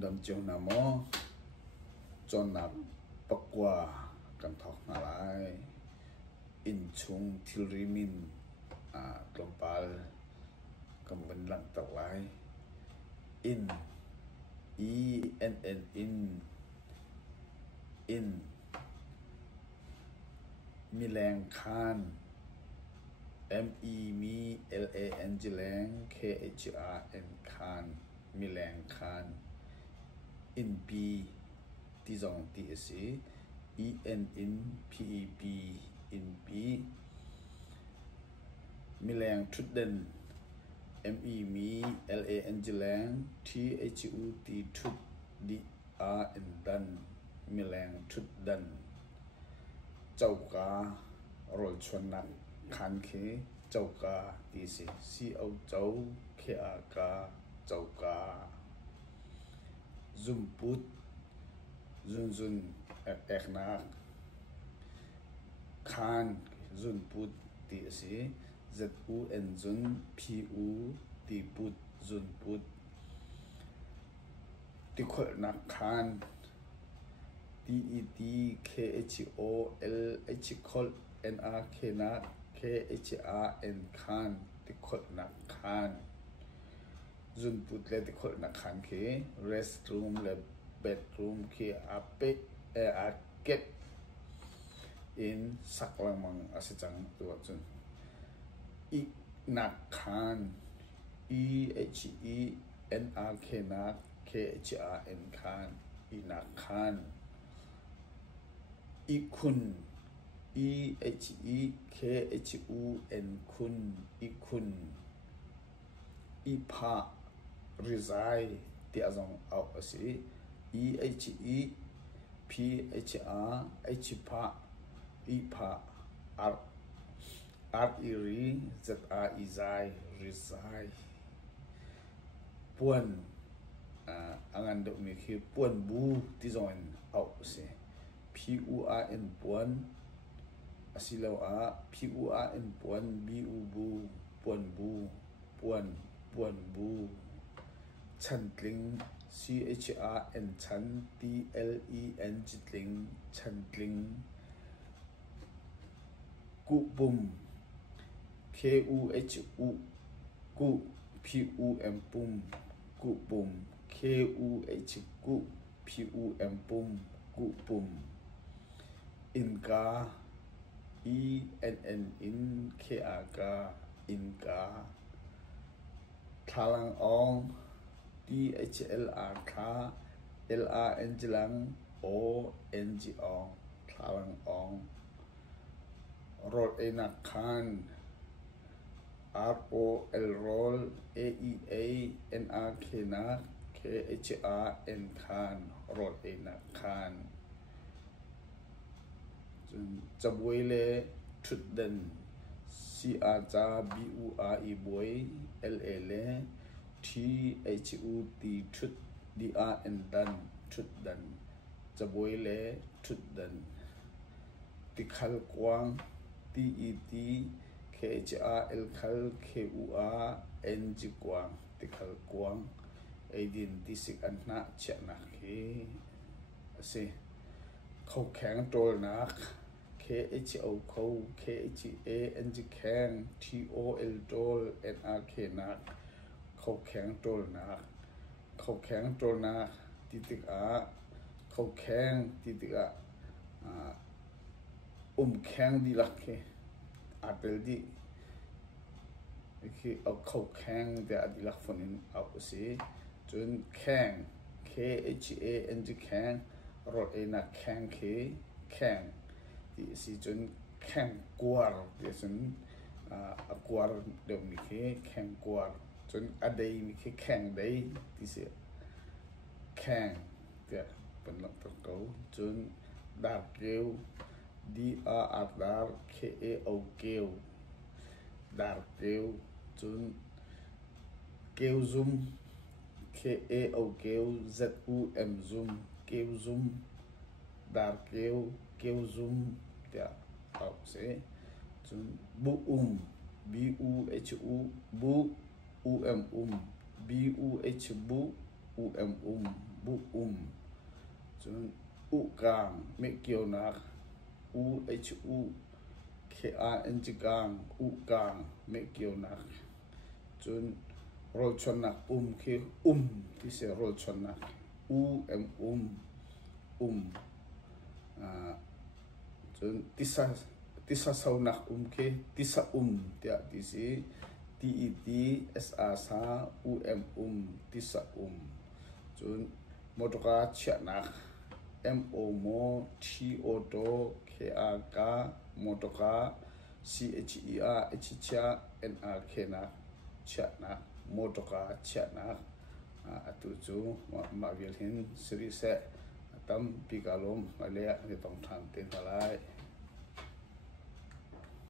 đâm chiều nằm mó cho nạp bắc qua cần thọc nà lại in chung thiêu rimin global cầm bên lặng tàu lại in in mi leng khan MELAN lang KHRN khan mi leng khan in P tí dòng tí sĩ in PEP in P mi leng trudden MELAN lang THUT trud DR in dan mi leng trudden châu cá rồi xuân nặng khan khế châu cá tí sĩ CO châu KAK châu cá zoom put zun eknak khan zun put tí sĩ ZUN zun PU tí put zun put tí khol nak khan TET khol NRK nak KHRN khan tí khol nak khan zun put le tí khol nak khan ke restroom le bedroom ke ape get in saklamang asijang tua chun ik nak khan NRK nak KHRN khan inak khan ikun KHUN kun ikun ipa reside ti azong au asi PHR HPA ipa RERI ZREZI reside puan angan dok mi khi puan bu ti zon au se PURN puan asilaw PURN puan BU bu puan bu puan bu chantling CHRN chan TLEN chitling chantling kupum KUHU ku PUM pum kupum KUH ku PUM pum kupum inka in KAK inka thalang ong THLR kha LRN jilang ONG ong thalang ong rol enak khan ROL roll AEA NRK nak KHRN khan rol enak khan Chabwele Trudden CRJA BURE boy LL THUT Trud DRN dan Trudden Chabwele Trudden Tikhal Kwang TET KHRL khal KUR NG Kwang Tikhal Kwang Aidin Tisik Anna Chana Ke Ase khâu kháng trôi nạc KHO khâu KHA NG kháng TOL trôi NRK nạc khâu kháng trôi nạc titik khâu kháng titik kháng đi lạc ke apel di khi khâu kháng để đi lạc phần in áo sĩ chun kháng KHA NG kháng rồi enak khang ke khang thì si chun khang quar thì chun quar được mi ke khang quar chun adai mi ke khang dai thì si khang thì phần lập tập cấu chun dar kêu dar KAO kêu dar kêu chun kêu zoom KAO kêu ZUM zoom kêu zoom dar kêu zoom ya au se chun bu BUHU bu BUH bu bu chun u kang me kyo nak u k a n g kang u kang me kyo nak chun rol chon nak khi ti se rol chon nak chun tisa sau nak khi tisa tia ti si sa tisa chun motoka chia nak mo t o to k a ka motoka chia chia n a k na chia nak motoka chia nak atu chu ma vil hin sri se tam pikalom ale ni tong thang tin halai